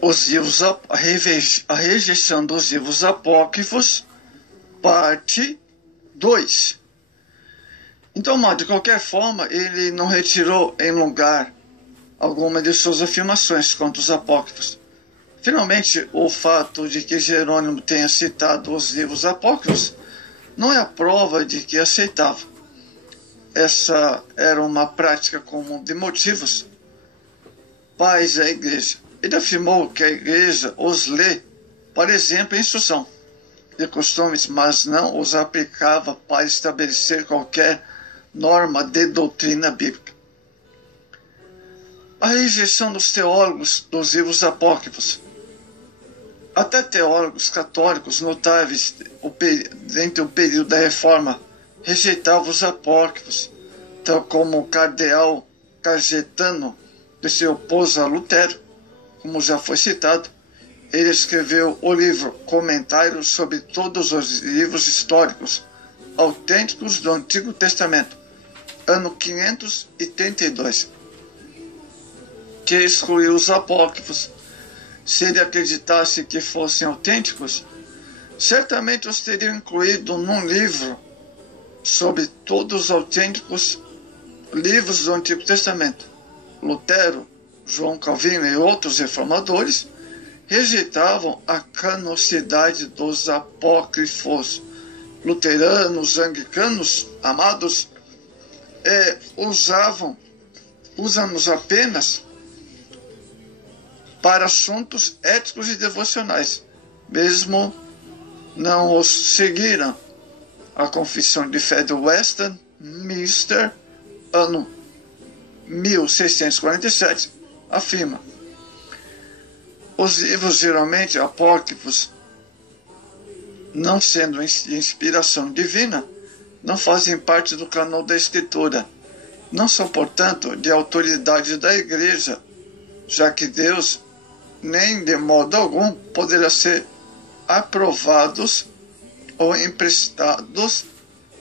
A rejeição dos livros apócrifos, parte 2. Então, de qualquer forma, ele não retirou em lugar alguma de suas afirmações contra os apócrifos. Finalmente, o fato de que Jerônimo tenha citado os livros apócrifos não é a prova de que aceitava. Essa era uma prática comum de motivos pais da igreja. Ele afirmou que a igreja os lê, por exemplo, em instrução de costumes, mas não os aplicava para estabelecer qualquer norma de doutrina bíblica. A rejeição dos teólogos dos livros apócrifos. Até teólogos católicos notáveis dentro do período da Reforma rejeitavam os apócrifos, tal como o cardeal Cajetano, que se opôs a Lutero, como já foi citado. Ele escreveu o livro Comentário sobre todos os livros históricos autênticos do Antigo Testamento, ano 532, que excluiu os apócrifos. Se ele acreditasse que fossem autênticos, certamente os teria incluído num livro sobre todos os autênticos livros do Antigo Testamento. Lutero, João Calvino e outros reformadores rejeitavam a canonicidade dos apócrifos. Luteranos, anglicanos, amados, usam-nos apenas para assuntos éticos e devocionais, mesmo não os seguiram. A Confissão de Fé de Westminster, ano 1647, afirma: os livros geralmente apócrifos, não sendo de inspiração divina, não fazem parte do cânon da Escritura, não são, portanto, de autoridade da Igreja, já que Deus nem de modo algum poderá ser aprovados ou emprestados,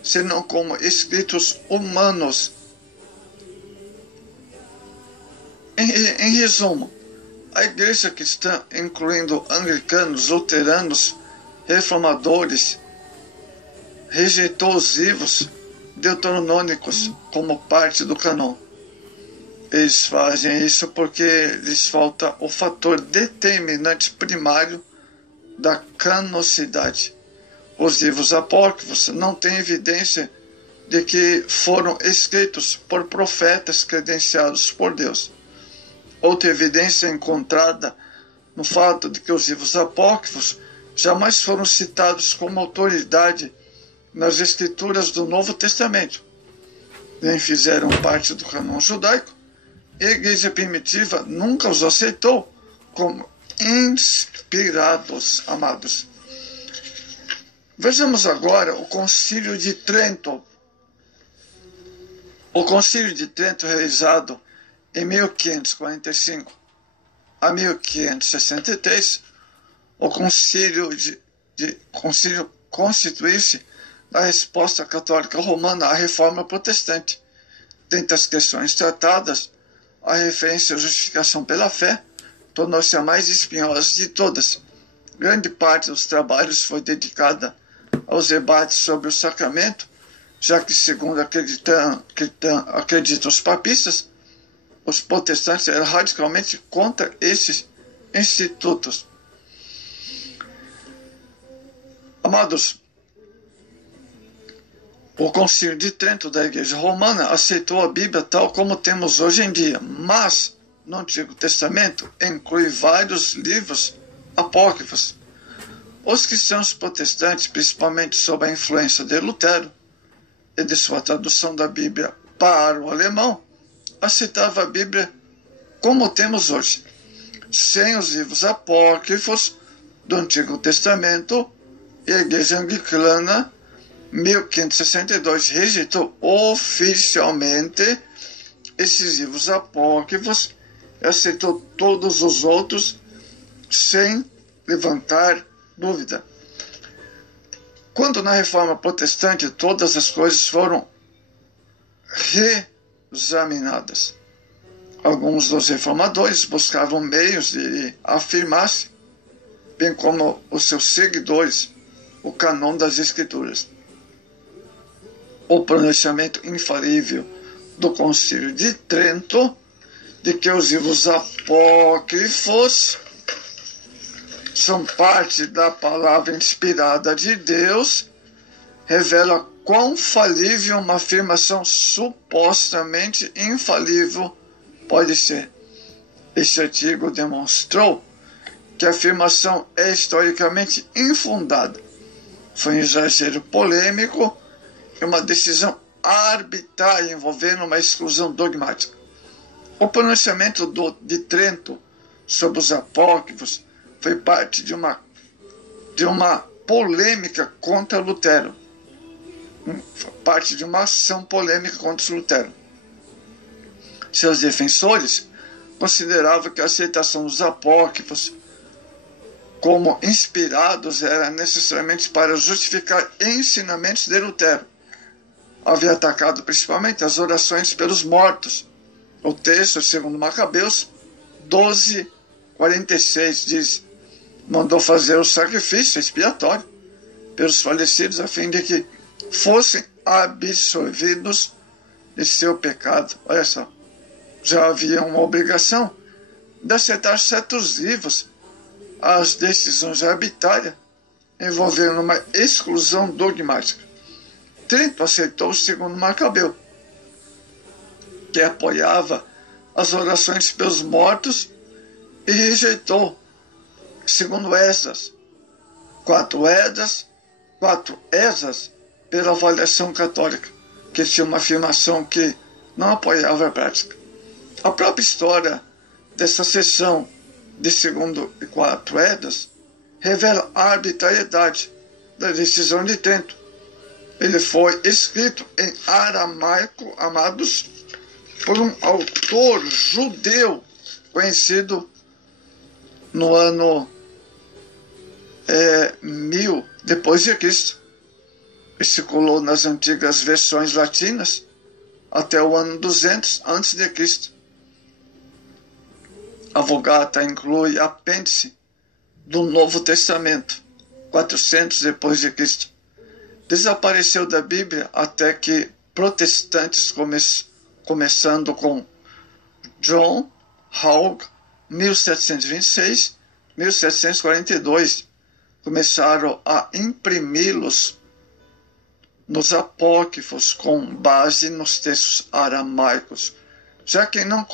senão como escritos humanos. Em resumo, a Igreja cristã, incluindo anglicanos, luteranos, reformadores, rejeitou os livros deuteronômicos como parte do cânon. Eles fazem isso porque lhes falta o fator determinante primário da canonicidade. Os livros apócrifos não têm evidência de que foram escritos por profetas credenciados por Deus. Outra evidência encontrada no fato de que os livros apócrifos jamais foram citados como autoridade nas escrituras do Novo Testamento, nem fizeram parte do cânon judaico, e a Igreja primitiva nunca os aceitou como inspirados, amados. Vejamos agora o Concílio de Trento. O Concílio de Trento, realizado em 1545 a 1563, o Concílio constituiu-se a resposta católica romana à Reforma Protestante. Dentre as questões tratadas, a referência à justificação pela fé tornou-se a mais espinhosa de todas. Grande parte dos trabalhos foi dedicada aos debates sobre o sacramento, já que, segundo acreditam os papistas, os protestantes eram radicalmente contra esses institutos. Amados, o Concílio de Trento da Igreja Romana aceitou a Bíblia tal como temos hoje em dia, mas no Antigo Testamento inclui vários livros apócrifos. Os cristãos protestantes, principalmente sob a influência de Lutero e de sua tradução da Bíblia para o alemão, aceitavam a Bíblia como temos hoje, sem os livros apócrifos do Antigo Testamento, e a Igreja Anglicana, 1562, rejeitou oficialmente esses livros apócrifos e aceitou todos os outros sem levantar dúvida. Quando na Reforma Protestante todas as coisas foram reexaminadas, Alguns dos reformadores buscavam meios de afirmar-se, bem como os seus seguidores, o cânon das Escrituras. O pronunciamento infalível do Concílio de Trento de que os livros apócrifos são parte da palavra inspirada de Deus revela quão falível uma afirmação supostamente infalível pode ser. Este artigo demonstrou que a afirmação é historicamente infundada. Foi um exagero polêmico e uma decisão arbitrária envolvendo uma exclusão dogmática. O pronunciamento de Trento sobre os apócrifos foi parte de uma polêmica contra Lutero. Parte de uma ação polêmica contra Lutero. Seus defensores consideravam que a aceitação dos apócrifos como inspirados era necessariamente para justificar ensinamentos de Lutero. Havia atacado principalmente as orações pelos mortos. O texto, segundo Macabeus 12:46, diz: mandou fazer o sacrifício expiatório pelos falecidos a fim de que fossem absolvidos de seu pecado. Olha só, já havia uma obrigação de aceitar certos livros. As decisões arbitrárias envolveram uma exclusão dogmática. Trento aceitou, segundo Macabeu, que apoiava as orações pelos mortos, e rejeitou, segundo Esdras, 4 Esdras, pela avaliação católica, que tinha uma afirmação que não apoiava a prática. A própria história dessa sessão de segundo e 4 Esdras revela a arbitrariedade da decisão de Trento. Ele foi escrito em aramaico, amados, por um autor judeu conhecido no ano 1000 depois de Cristo. E circulou nas antigas versões latinas até o ano 200 antes de Cristo. A Vulgata inclui apêndice do Novo Testamento, 400 depois de Cristo. Desapareceu da Bíblia até que protestantes, começando com John Hauck, 1726-1742, começaram a imprimi-los nos apócrifos com base nos textos aramaicos, já que não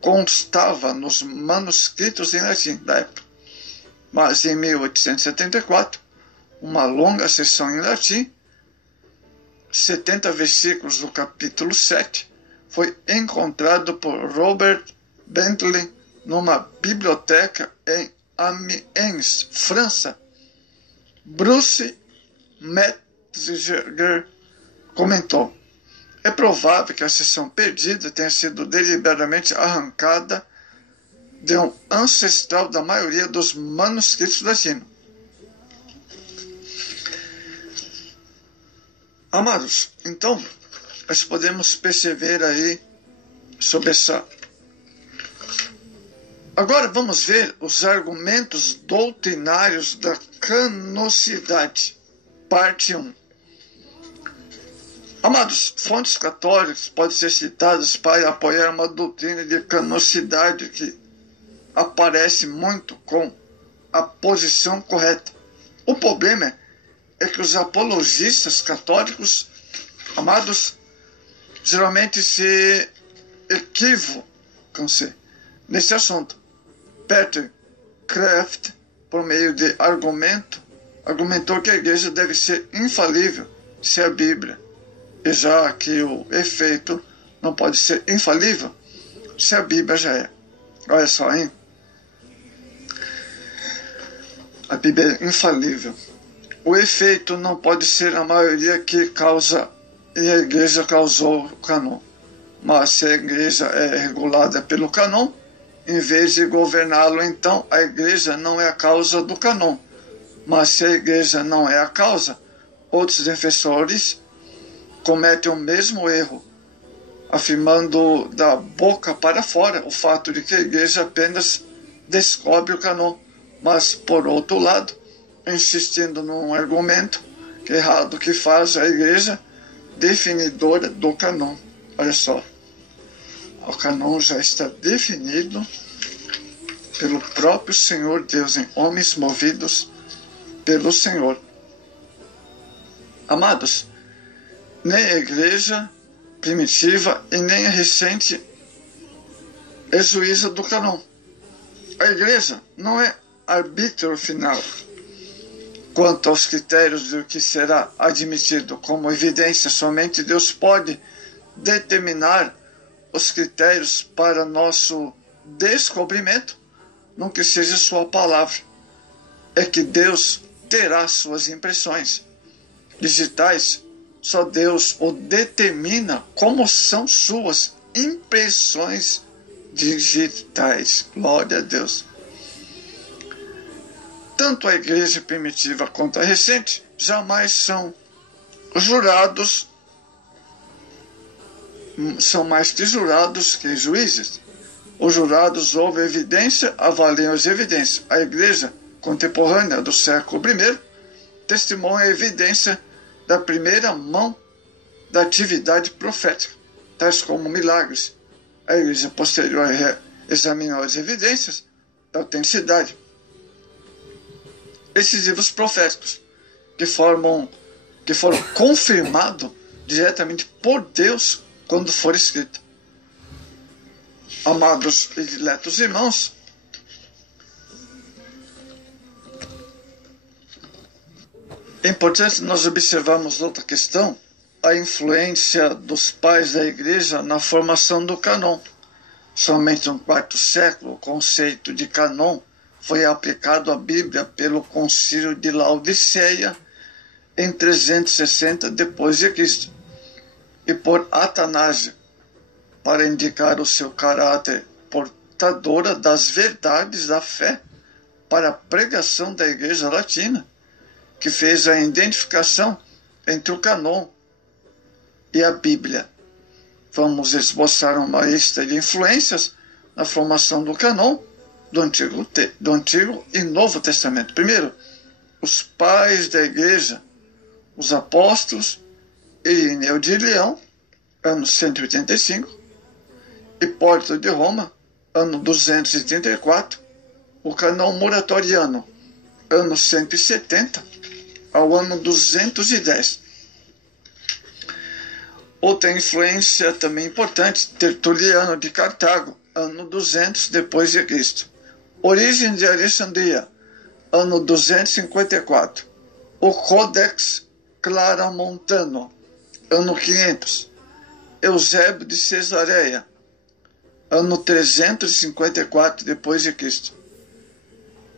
constava nos manuscritos em latim da época. Mas em 1874, uma longa sessão em latim, 70 versículos do capítulo 7, foi encontrado por Robert Bentley numa biblioteca em Amiens, França. Bruce Metzger comentou: é provável que a seção perdida tenha sido deliberadamente arrancada de um ancestral da maioria dos manuscritos latinos. Amados, então, nós podemos perceber aí sobre essa... Agora vamos ver os argumentos doutrinários da canonicidade, parte 1. Amados, fontes católicas podem ser citadas para apoiar uma doutrina de canonicidade que aparece muito com a posição correta. O problema é que os apologistas católicos, amados, geralmente se equivocam-se nesse assunto. Peter Kraft, por meio de argumentou que a igreja deve ser infalível se a Bíblia, e já que o efeito não pode ser infalível se a Bíblia já é. Olha só, hein? A Bíblia é infalível. O efeito não pode ser a maioria que causa, e a igreja causou o canon. Mas se a igreja é regulada pelo canon, em vez de governá-lo, então a igreja não é a causa do canon. Mas se a igreja não é a causa, outros defensores cometem o mesmo erro afirmando da boca para fora o fato de que a igreja apenas descobre o cânon, mas, por outro lado, insistindo num argumento que errado que faz a igreja definidora do cânon. Olha só, o cânon já está definido pelo próprio Senhor Deus em homens movidos pelo Senhor. Amados, nem a igreja primitiva e nem a recente é juíza do cânon. A igreja não é arbítrio final quanto aos critérios do que será admitido como evidência. Somente Deus pode determinar os critérios para nosso descobrimento no que seja sua palavra. É que Deus terá suas impressões digitais. Só Deus o determina como são suas impressões digitais. Glória a Deus. Tanto a igreja primitiva quanto a recente jamais são jurados, são mais que jurados que juízes. Os jurados ouvem evidência, avaliam as evidências. A igreja contemporânea do século I testemunha a evidência da primeira mão da atividade profética, tais como milagres. A igreja posterior examinou as evidências da autenticidade. Esses livros proféticos que foram confirmados diretamente por Deus quando for escrito. Amados e diletos irmãos, é importante nós observarmos outra questão, a influência dos pais da igreja na formação do cânon. Somente no quarto século, o conceito de cânon foi aplicado à Bíblia pelo Concílio de Laodiceia em 360 d.C. e por Atanásio, para indicar o seu caráter portadora das verdades da fé para a pregação da Igreja Latina, que fez a identificação entre o cânon e a Bíblia. Vamos esboçar uma lista de influências na formação do cânon do Antigo e Novo Testamento. Primeiro, os pais da igreja, os apóstolos, Irineu de Leão, ano 185, Hipólito de Roma, ano 234, o cânon muratoriano, ano 170 ao ano 210. Outra influência também importante, Tertuliano de Cartago, ano 200 depois de Cristo. Orígenes de Alexandria, ano 254. O Codex Claramontano, ano 500. Eusébio de Cesareia, ano 354 depois de Cristo.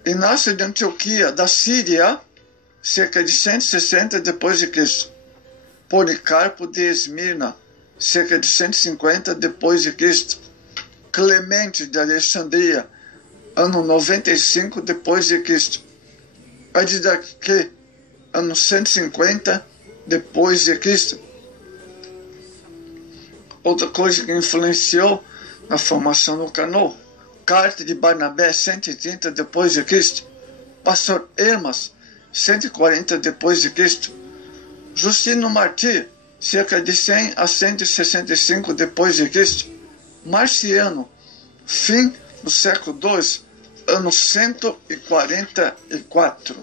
Inácio de Antioquia, da Síria, cerca de 160 depois de Cristo. Policarpo de Esmirna, cerca de 150 depois de Cristo. Clemente de Alexandria, ano 95 depois de Cristo. Adidaque, ano 150 depois de Cristo. Outra coisa que influenciou na formação do cânon, Carta de Barnabé, 130 depois de Cristo. Pastor Hermas, 140 depois de Cristo. Justino Martir, cerca de 100 a 165 depois de Cristo. Marciano, fim do século II, ano 144.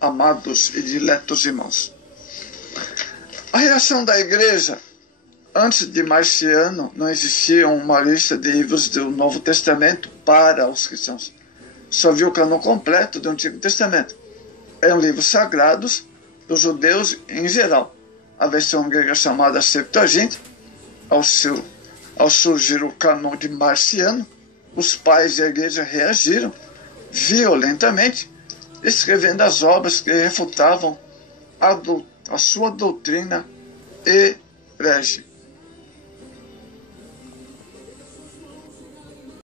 Amados e diletos irmãos, a reação da igreja antes de Marciano, não existia uma lista de livros do Novo Testamento para os cristãos. Só havia o cânon completo do Antigo Testamento. Eram livros sagrados dos judeus em geral. A versão grega chamada Septuaginta. Ao surgir o cânon de Marciano, os pais da igreja reagiram violentamente, escrevendo as obras que refutavam a sua doutrina herege.